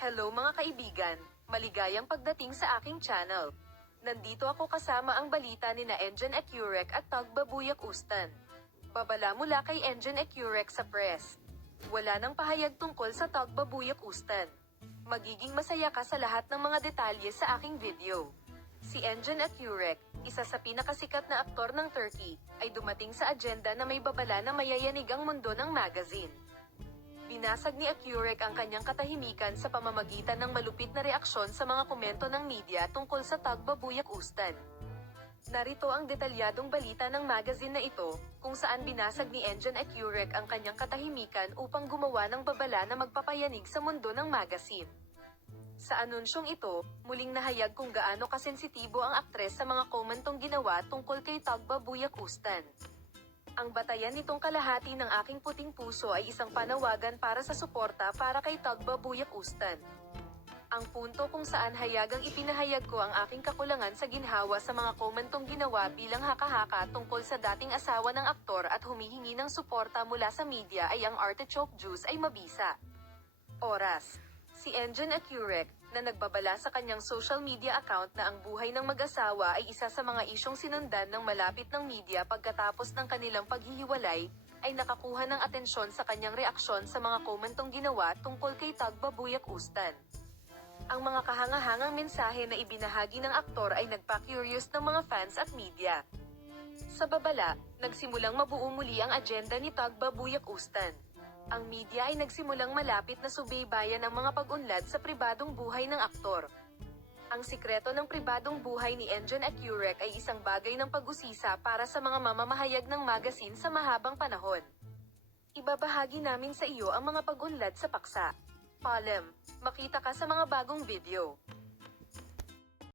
Hello mga kaibigan, maligayang pagdating sa aking channel. Nandito ako kasama ang balita ni na Engine Ecurek at Tug Babuyak Ustan. Babala mula kay Engine Ecurek sa press. Wala nang pahayag tungkol sa Tug Babuyak Ustan. Magiging masaya ka sa lahat ng mga detalye sa aking video. Si Engine Ecurek, isa sa pinakasikat na aktor ng Turkey, ay dumating sa agenda na may babala na mayayanig ang mundo ng magazine. Binasag ni Ecurek ang kanyang katahimikan sa pamamagitan ng malupit na reaksyon sa mga komento ng media tungkol sa Tug Babuyak Ustan. Narito ang detalyadong balita ng magazine na ito, kung saan binasag ni Engine Ecurek ang kanyang katahimikan upang gumawa ng babala na magpapayanig sa mundo ng magazine. Sa anunsyong ito, muling nahayag kung gaano kasensitibo ang aktres sa mga komentong ginawa tungkol kay Tug Babuyak Ustan. Ang batayan nitong kalahati ng aking puting puso ay isang panawagan para sa suporta para kay Tug Babuyak Ustan. Ang punto kung saan hayagang ipinahayag ko ang aking kakulangan sa ginhawa sa mga komentong ginawa bilang haka-haka tungkol sa dating asawa ng aktor at humihingi ng suporta mula sa media ay ang artichoke juice ay mabisa. Oras. Si Engine Ecurek, na nagbabala sa kanyang social media account na ang buhay ng mag-asawa ay isa sa mga isyong sinundan ng malapit ng media pagkatapos ng kanilang paghihiwalay, ay nakakuha ng atensyon sa kanyang reaksyon sa mga komentong ginawa tungkol kay Tug Babuyak Ustan. Ang mga kahangahangang mensahe na ibinahagi ng aktor ay nagpa-curious ng mga fans at media. Sa babala, nagsimulang mabuo muli ang agenda ni Tug Babuyak Ustan. Ang media ay nagsimulang malapit na subaybayan ang mga pag-unlad sa pribadong buhay ng aktor. Ang sikreto ng pribadong buhay ni Engine Ecurek ay isang bagay ng pag-usisa para sa mga mamamahayag ng magazine sa mahabang panahon. Ibabahagi namin sa iyo ang mga pag-unlad sa paksa. Palem, makita ka sa mga bagong video.